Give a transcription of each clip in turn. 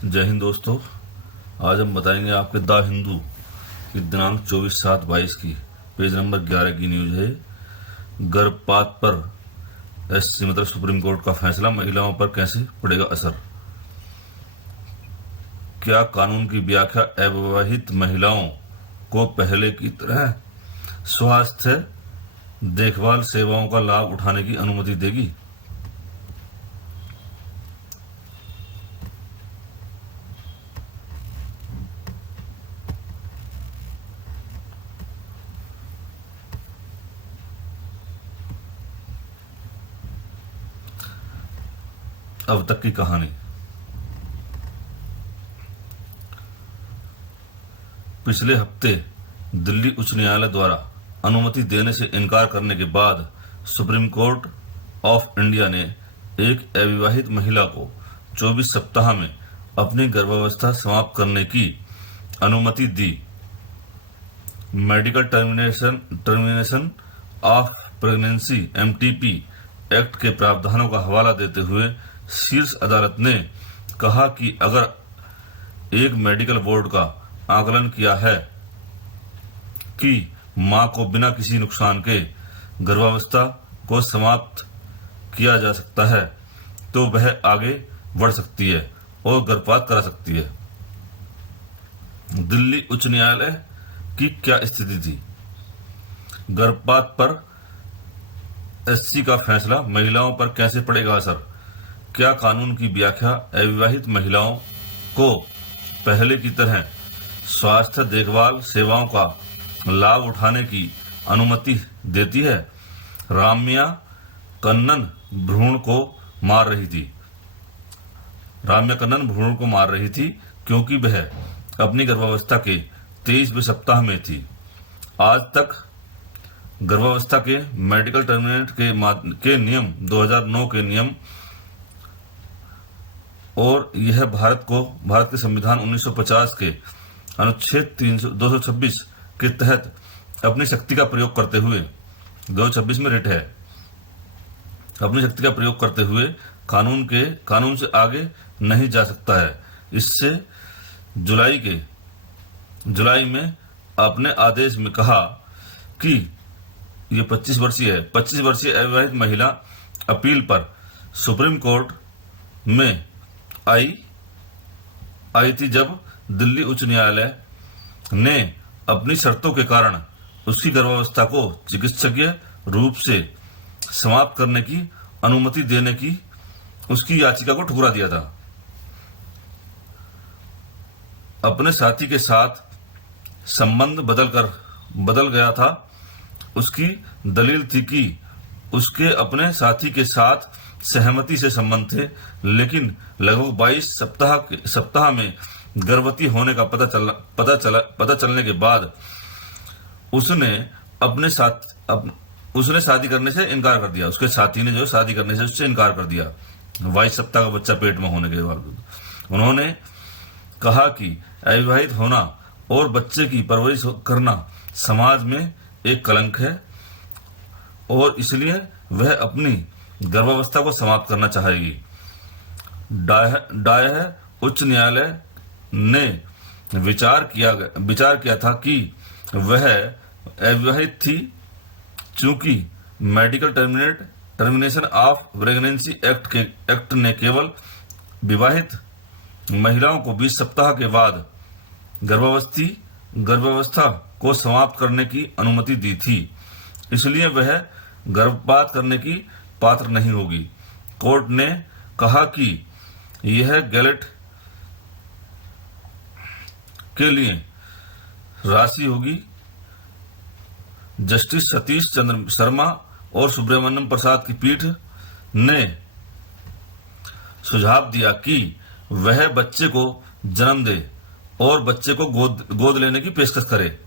जय हिंद दोस्तों। आज हम बताएंगे आपके द हिंदू की दिनांक 24/7/22 की पेज नंबर 11 की न्यूज है। गर्भपात पर एससी मतलब सुप्रीम कोर्ट का फैसला, महिलाओं पर कैसे पड़ेगा असर। क्या कानून की व्याख्या अविवाहित महिलाओं को पहले की तरह स्वास्थ्य देखभाल सेवाओं का लाभ उठाने की अनुमति देगी? अब तक की कहानी। पिछले हफ्ते दिल्ली उच्च न्यायालय द्वारा अनुमति देने से इनकार करने के बाद सुप्रीम कोर्ट ऑफ इंडिया ने एक अविवाहित महिला को 24 सप्ताह में अपनी गर्भावस्था समाप्त करने की अनुमति दी। Medical termination of pregnancy (MTP) act के प्रावधानों का हवाला देते हुए शीर्ष अदालत ने कहा कि अगर एक मेडिकल बोर्ड का आकलन किया है कि मां को बिना किसी नुकसान के गर्भावस्था को समाप्त किया जा सकता है तो वह आगे बढ़ सकती है और गर्भपात करा सकती है। दिल्ली उच्च न्यायालय की क्या स्थिति थी? गर्भपात पर एससी का फैसला, महिलाओं पर कैसे पड़ेगा असर। क्या कानून की व्याख्या अविवाहित महिलाओं को पहले की तरह स्वास्थ्य देखभाल सेवाओं का लाभ उठाने की अनुमति देती है? राम्या कन्नन भ्रूण को मार रही थी क्योंकि वह अपनी गर्भावस्था के 23वें सप्ताह में थी। आज तक गर्भावस्था के मेडिकल टर्मिनेट के नियम 2009 के नियम और यह भारत के संविधान 1950 के अनुच्छेद 226 के तहत अपनी शक्ति का प्रयोग करते हुए 226 में रिट है, अपनी शक्ति का प्रयोग करते हुए कानून से आगे नहीं जा सकता है। इससे जुलाई में अपने आदेश में कहा कि ये 25 वर्षीय अविवाहित महिला अपील पर सुप्रीम कोर्ट में आई थी, जब दिल्ली उच्च न्यायालय ने अपनी शर्तों के कारण उसकी गर्भावस्था को चिकित्सकीय रूप से समाप्त करने की अनुमति देने की उसकी याचिका को ठुकरा दिया था। अपने साथी के साथ संबंध बदल गया था। उसकी दलील थी कि उसके अपने साथी के साथ सहमति से संबंध थे, लेकिन लगभग 22 सप्ताह में गर्भवती होने का पता चलने के बाद उसने शादी करने से इनकार कर दिया। उसके साथी ने जो शादी करने से उससे इनकार कर दिया 22 सप्ताह का बच्चा पेट में होने के बावजूद। उन्होंने कहा कि अविवाहित होना और बच्चे की परवरिश करना समाज में एक कलंक है और इसलिए वह अपनी गर्भावस्था को समाप्त करना चाहेगी। डायह उच्च न्यायालय ने विचार किया था कि वह अविवाहित थी चूंकि medical termination of pregnancy act ने केवल विवाहित महिलाओं को 20 सप्ताह के बाद गर्भावस्था को समाप्त करने की अनुमति दी थी, इसलिए वह गर्भपात करने की पात्र नहीं होगी। कोर्ट ने कहा कि यह गैलेट के लिए राशि होगी। जस्टिस सतीश चंद्र शर्मा और सुब्रमण्यम प्रसाद की पीठ ने सुझाव दिया कि वह बच्चे को जन्म दे और बच्चे को गोद लेने की पेशकश करे।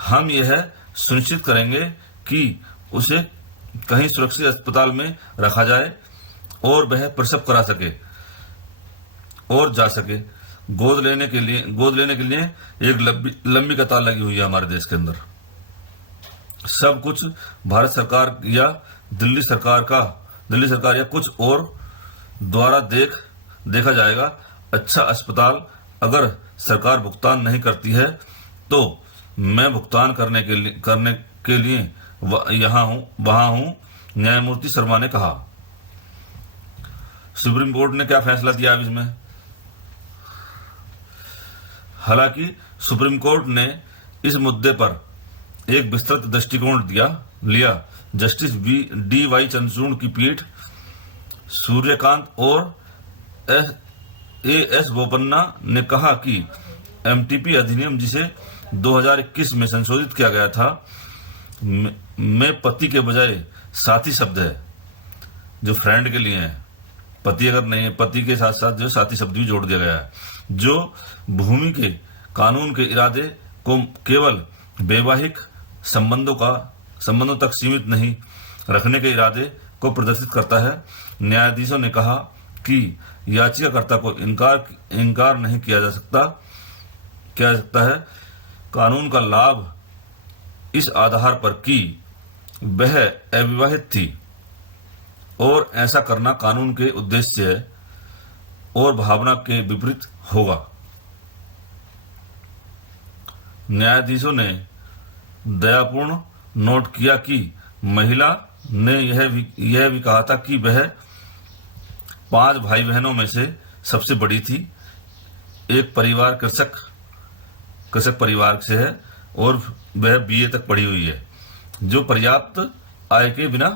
हम यह सुनिश्चित करेंगे कि उसे कहीं सुरक्षित अस्पताल में रखा जाए और वह प्रसव करा सके और जा सके। गोद लेने के लिए एक लंबी कतार लगी हुई है हमारे देश के अंदर। सब कुछ भारत सरकार या दिल्ली सरकार या कुछ और द्वारा देखा जाएगा। अच्छा अस्पताल अगर सरकार भुगतान नहीं करती है तो मैं भुगतान करने के लिए वहां हूं, न्यायमूर्ति शर्मा ने कहा। सुप्रीम कोर्ट ने क्या फैसला दिया अब इसमें? हालांकि सुप्रीम कोर्ट ने इस मुद्दे पर एक विस्तृत दृष्टिकोण लिया। Justice D.Y.. चंद्रचूड़ की पीठ सूर्यकांत और एस बोपन्ना ने कहा कि एमटीपी अधिनियम, जिसे 2021 में संशोधित किया गया था, में पति के बजाय साथी शब्द है, जो फ्रेंड के लिए है। पति अगर नहीं है, पति के साथ साथ जो साथी शब्द भी जोड़ दिया गया है, जो भूमि के कानून के इरादे को केवल वैवाहिक संबंधों तक सीमित नहीं रखने के इरादे को प्रदर्शित करता है। न्यायाधीशों ने कहा कि याचिकाकर्ता को इनकार नहीं किया जा सकता है कानून का लाभ इस आधार पर कि वह अविवाहित थी और ऐसा करना कानून के उद्देश्य और भावना के विपरीत होगा। न्यायाधीशों ने दयापूर्ण नोट किया कि महिला ने यह भी कहा था कि वह 5 भाई बहनों में से सबसे बड़ी थी। एक परिवार कृषक परिवार से है और वह बीए तक पढ़ी हुई है, जो पर्याप्त आय के बिना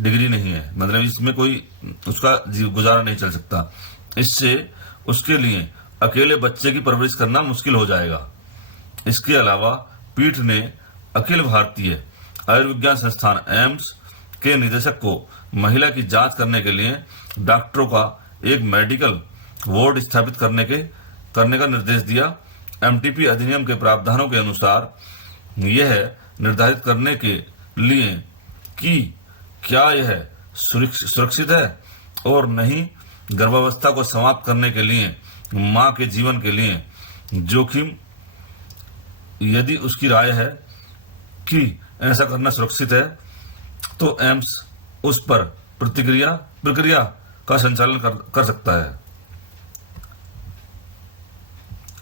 डिग्री नहीं है, मतलब इसमें कोई उसका गुजारा नहीं चल सकता। इससे उसके लिए अकेले बच्चे की परवरिश करना मुश्किल हो जाएगा। इसके अलावा पीठ ने अखिल भारतीय आयुर्विज्ञान संस्थान एम्स के निदेशक को महिला की जांच करने के लिए डॉक्टरों का एक मेडिकल वार्ड स्थापित करने का निर्देश दिया। एमटीपी अधिनियम के प्रावधानों के अनुसार यह निर्धारित करने के लिए कि क्या यह सुरक्षित है और नहीं, गर्भावस्था को समाप्त करने के लिए मां के जीवन के लिए जोखिम, यदि उसकी राय है कि ऐसा करना सुरक्षित है, तो एम्स उस पर प्रक्रिया का संचालन कर सकता है।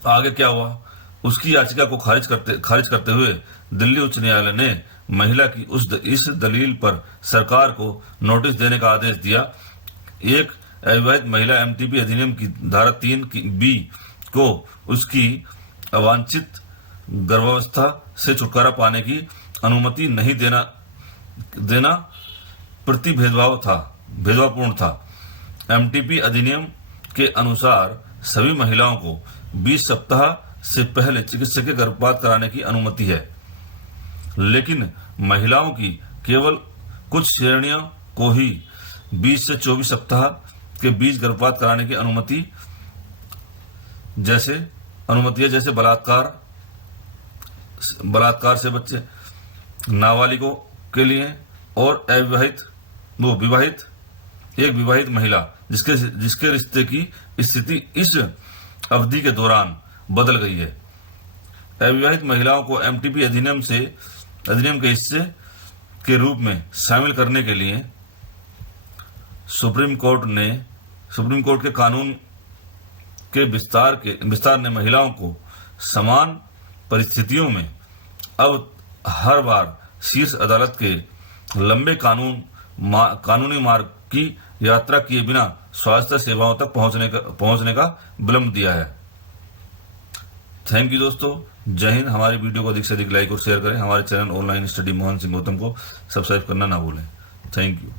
आगे क्या हुआ? उसकी याचिका को खारिज करते हुए दिल्ली उच्च न्यायालय ने महिला की इस दलील पर सरकार को नोटिस देने का आदेश दिया। एक अविवाहित महिला एमटीपी अधिनियम की धारा 3 की बी को उसकी अवांछित गर्भावस्था से छुटकारा पाने की अनुमति नहीं देना भेदभावपूर्ण था। एमटीपी अधिनियम के अनुसार सभी महिलाओं को 20 सप्ताह से पहले चिकित्सकीय गर्भपात कराने की अनुमति है, लेकिन महिलाओं की केवल कुछ श्रेणियों को ही 20 से 24 सप्ताह के बीच गर्भपात कराने की अनुमति है, जैसे बलात्कार से बच्चे, नाबालिगों के लिए और विवाहित महिला जिसके रिश्ते की स्थिति इस अवधि के दौरान बदल गई है। अविवाहित महिलाओं को एमटीपी अधिनियम के हिस्से के रूप में शामिल करने के लिए सुप्रीम कोर्ट के कानून के विस्तार ने महिलाओं को समान परिस्थितियों में अब हर बार शीर्ष अदालत के लंबे कानूनी मार्ग की यात्रा किए बिना स्वास्थ्य सेवाओं तक पहुंचने का विलंब दिया है। थैंक यू दोस्तों, जय हिंद। हमारी वीडियो को अधिक से अधिक लाइक और शेयर करें। हमारे channel online study Mohan Singh Gautam को सब्सक्राइब करना ना भूलें। Thank you.